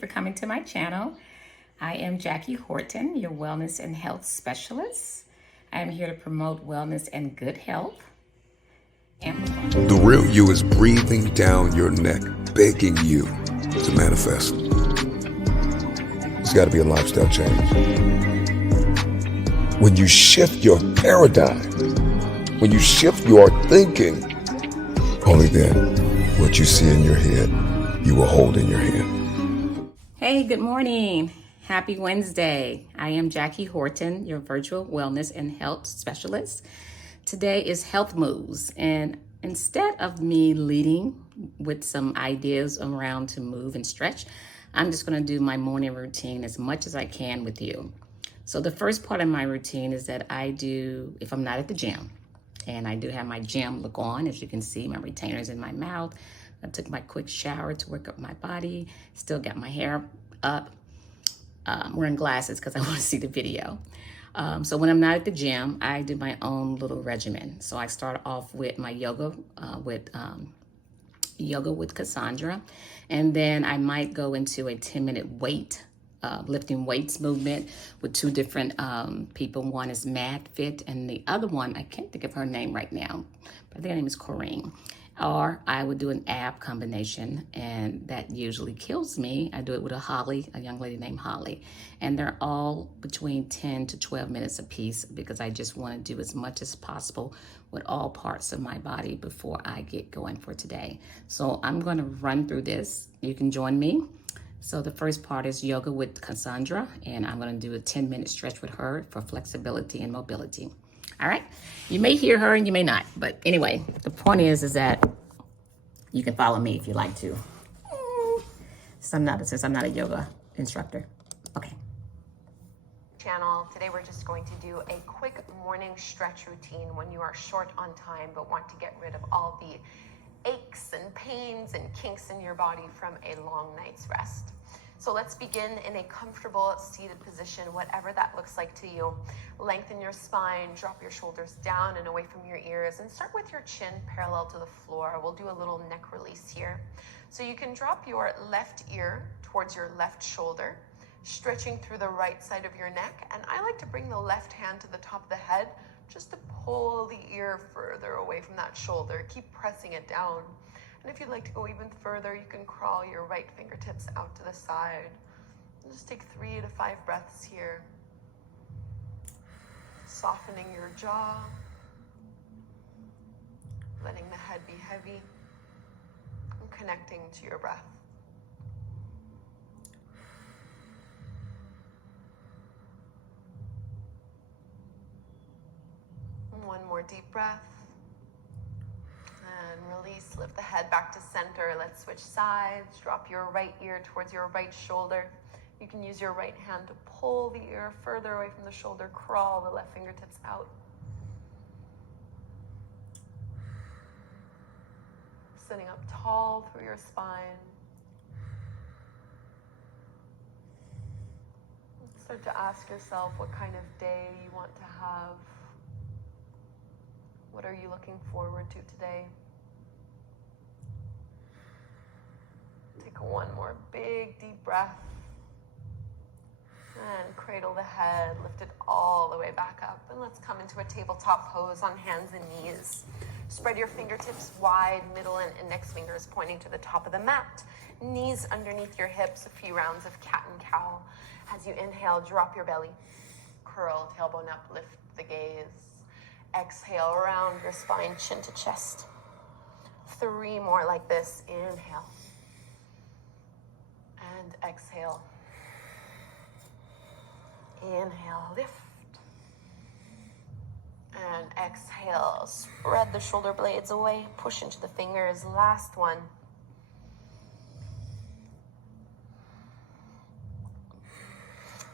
For coming to my channel. I am Jackie Horton, your wellness and health specialist. I am here to promote wellness and good health. The real you is breathing down your neck, begging you to manifest. It's got to be a lifestyle change. When you shift your paradigm, when you shift your thinking, only then what you see in your head, you will hold in your hand. Hey, good morning. Happy Wednesday. I am Jackie Horton, your virtual wellness and health specialist. Today is Health Moves, and instead of me leading with some ideas around to move and stretch, I'm just going to do my morning routine as much as I can with you. So the first part of my routine is that I do, if I'm not at the gym, and I do have my gym look on, as you can see, my retainers in my mouth. I took my quick shower to work up my body, still got my hair up, wearing glasses because I want to see the video. So when I'm not at the gym, I do my own little regimen. So I start off with my yoga with Cassandra, and then I might go into a 10-minute lifting weights movement with two different people. One is Mad Fit, and the other one, I can't think of her name right now, but I think her name is Corrine. Or I would do an ab combination, and that usually kills me. I do it with a young lady named Holly, and they're all between 10 to 12 minutes a piece because I just want to do as much as possible with all parts of my body before I get going for today. So I'm going to run through this. You can join me. So the first part is yoga with Cassandra, and I'm going to do a 10-minute stretch with her for flexibility and mobility. All right, you may hear her and you may not, but anyway, the point is that you can follow me if you like to. Since I'm not a yoga instructor. Okay. Channel. Today we're just going to do a quick morning stretch routine when you are short on time but want to get rid of all the aches and pains and kinks in your body from a long night's rest. So let's begin in a comfortable seated position, whatever that looks like to you. Lengthen your spine, drop your shoulders down and away from your ears, and start with your chin parallel to the floor. We'll do a little neck release here. So you can drop your left ear towards your left shoulder, stretching through the right side of your neck. And I like to bring the left hand to the top of the head just to pull the ear further away from that shoulder. Keep pressing it down. And if you'd like to go even further, you can crawl your right fingertips out to the side. Just take 3 to 5 breaths here. Softening your jaw. Letting the head be heavy. And connecting to your breath. One more deep breath. And release, lift the head back to center. Let's switch sides. Drop your right ear towards your right shoulder. You can use your right hand to pull the ear further away from the shoulder. Crawl the left fingertips out. Sitting up tall through your spine. Start to ask yourself what kind of day you want to have. What are you looking forward to today? Take one more big deep breath. And cradle the head, lift it all the way back up. And let's come into a tabletop pose on hands and knees. Spread your fingertips wide, middle and index fingers pointing to the top of the mat. Knees underneath your hips, a few rounds of cat and cow. As you inhale, drop your belly. Curl, tailbone up, lift the gaze. Exhale, round your spine, chin to chest. 3 more like this. Inhale. And exhale. Inhale, lift. And exhale, spread the shoulder blades away, push into the fingers. Last one.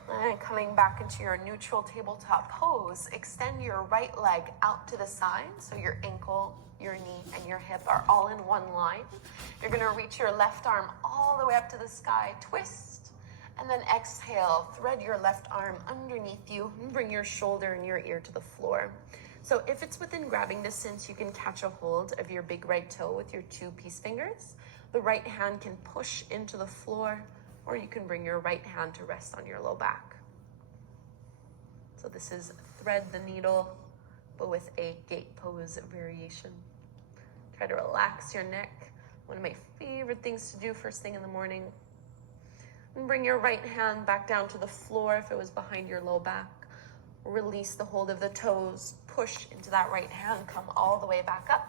And coming back into your neutral tabletop pose, extend your right leg out to the side so your ankle, your knee, and your hip are all in one line. You're going to reach your left arm all the way up to the sky, twist, and then exhale, thread your left arm underneath you and bring your shoulder and your ear to the floor. So if it's within grabbing distance, you can catch a hold of your big right toe with your 2 peace fingers. The right hand can push into the floor, or you can bring your right hand to rest on your low back. So this is thread the needle, but with a gate pose variation. Try to relax your neck. One of my favorite things to do first thing in the morning. And bring your right hand back down to the floor if it was behind your low back. Release the hold of the toes, push into that right hand, come all the way back up.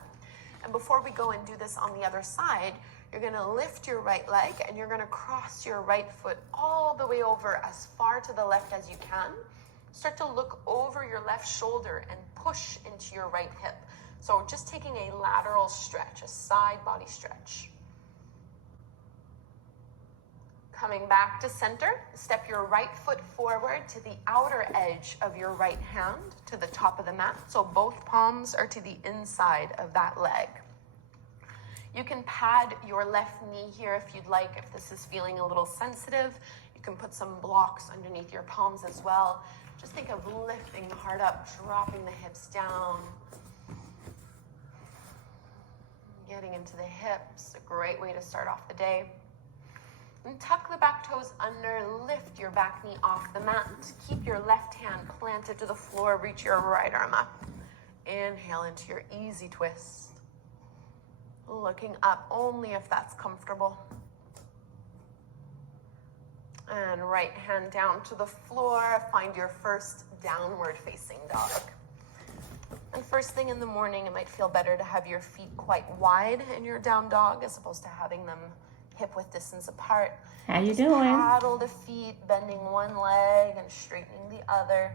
And before we go and do this on the other side, you're gonna lift your right leg and you're gonna cross your right foot all the way over as far to the left as you can. Start to look over your left shoulder and push into your right hip. So just taking a lateral stretch, a side body stretch. Coming back to center, step your right foot forward to the outer edge of your right hand to the top of the mat. So both palms are to the inside of that leg. You can pad your left knee here if you'd like, if this is feeling a little sensitive. You can put some blocks underneath your palms as well. Just think of lifting the heart up, dropping the hips down. Getting into the hips, a great way to start off the day. And tuck the back toes under, lift your back knee off the mat. Keep your left hand planted to the floor, reach your right arm up. Inhale into your easy twist. Looking up only if that's comfortable. And right hand down to the floor, find your first downward facing dog. And first thing in the morning, it might feel better to have your feet quite wide in your down dog as opposed to having them hip width distance apart. How you Just doing? paddle the feet, bending one leg and straightening the other,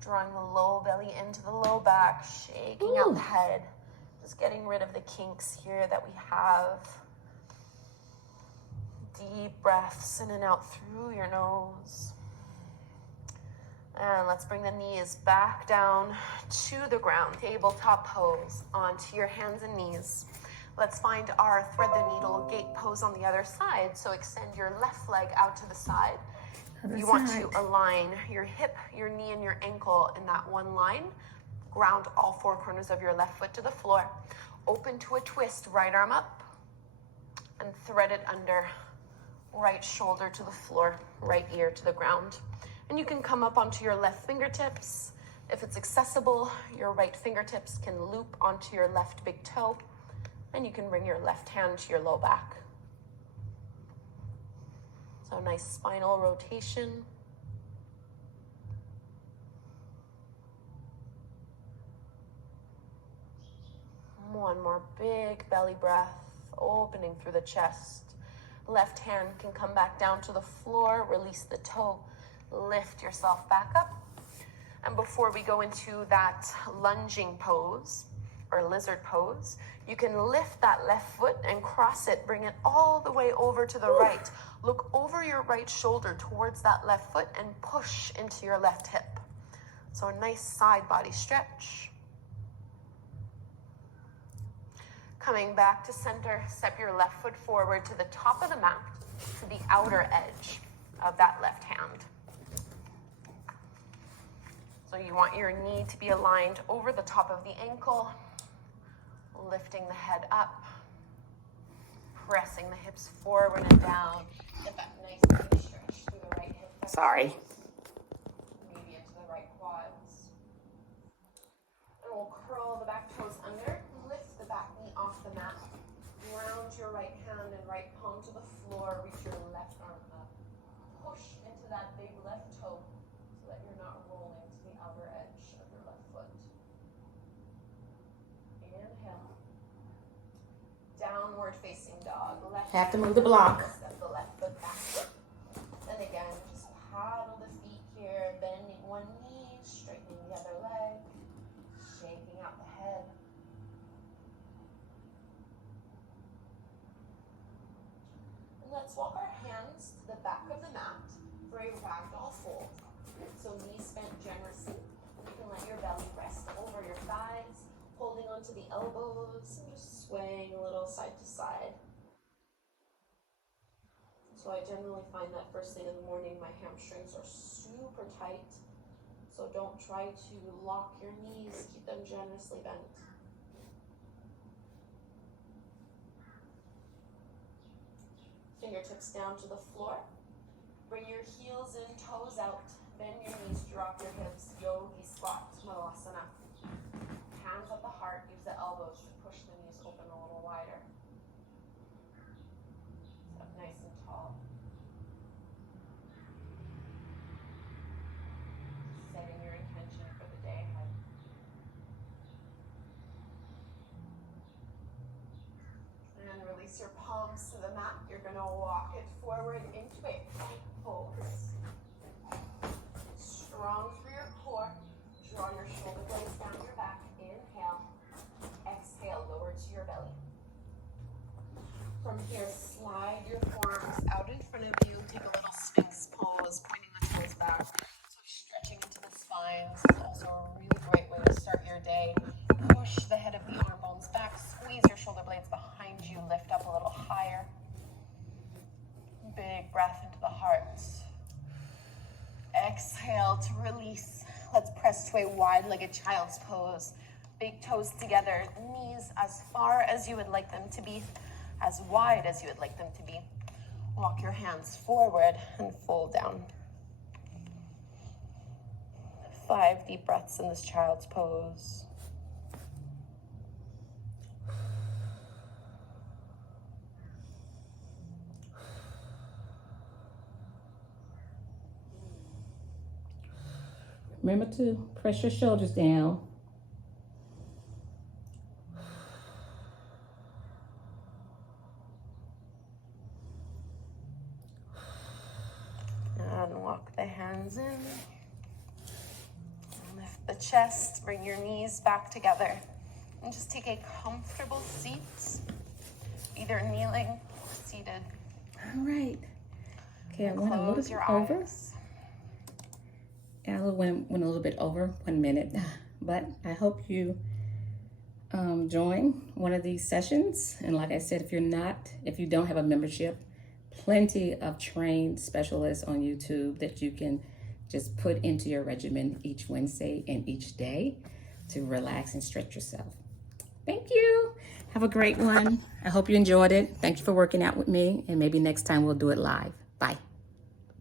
drawing the low belly into the low back, shaking out the head, just getting rid of the kinks here that we have. Deep breaths in and out through your nose. And let's bring the knees back down to the ground. Tabletop pose onto your hands and knees. Let's find our thread the needle gate pose on the other side. So extend your left leg out to the side. You want to align your hip, your knee, and your ankle in that one line. Ground all four corners of your left foot to the floor. Open to a twist, right arm up. And thread it under. Right shoulder to the floor, right ear to the ground. And you can come up onto your left fingertips. If it's accessible, your right fingertips can loop onto your left big toe. And you can bring your left hand to your low back. So nice spinal rotation. One more big belly breath, opening through the chest. Left hand can come back down to the floor, release the toe, lift yourself back up. And before we go into that lunging pose or lizard pose, you can lift that left foot and cross it, bring it all the way over to the right. Look over your right shoulder towards that left foot and push into your left hip. So a nice side body stretch. Coming back to center, step your left foot forward to the top of the mat, to the outer edge of that left hand. So you want your knee to be aligned over the top of the ankle, lifting the head up, pressing the hips forward and down. Get that nice big stretch through the right hip. Sorry. Maybe into the right quads. And we'll curl the back toes under. Lift the back knee off the mat. Ground your right hand and right palm to the floor. Reach your left arm up. Push into that big left toe so that you're not rolling to the outer edge of your left foot. Inhale. Downward facing dog. Left Have to hand move the block. Step the left foot back. And again, just paddle the feet here, bending one knee, straightening the other leg, shaking out the head. And let's walk our hands to the back of the mat for a ragdoll fold. So knees bent generously. You can let your belly rest over your thighs, holding onto the elbows and just swaying a little side to side. So I generally find that first thing in the morning, my hamstrings are super tight. So don't try to lock your knees, keep them generously bent. Fingertips down to the floor. your heels in, toes out. Bend your knees, drop your hips. Yogi squat, Malasana. Hands at the heart, use the elbows to push the knees open a little wider. Sit up nice and tall. Setting your intention for the day ahead. And release your palms to the mat. You're going to walk it forward into a plank pose. Strong through your core. Draw your shoulder blades down your back. Inhale. Exhale, lower to your belly. From here, slide your forearms out in front of you. Take a little Sphinx pose, pointing the toes back. So stretching into the spine. This is also a really great way to start your day. Push the head of the arm bones back. Squeeze your shoulder blades behind you. Lift up a little higher. Big breath into the heart. Exhale to release. Let's press to a wide-legged child's pose. Big toes together, knees as far as you would like them to be, as wide as you would like them to be. Walk your hands forward and fold down. 5 deep breaths in this child's pose. Remember to press your shoulders down. And walk the hands in. Lift the chest, bring your knees back together. And just take a comfortable seat, either kneeling or seated. All right. Okay, I went a little Close bit your over. eyes. I went a little bit over 1 minute, but I hope you join one of these sessions. And like I said, if you don't have a membership, plenty of trained specialists on YouTube that you can just put into your regimen each Wednesday and each day to relax and stretch yourself. Thank you. Have a great one. I hope you enjoyed it. Thank you for working out with me. And maybe next time we'll do it live. Bye.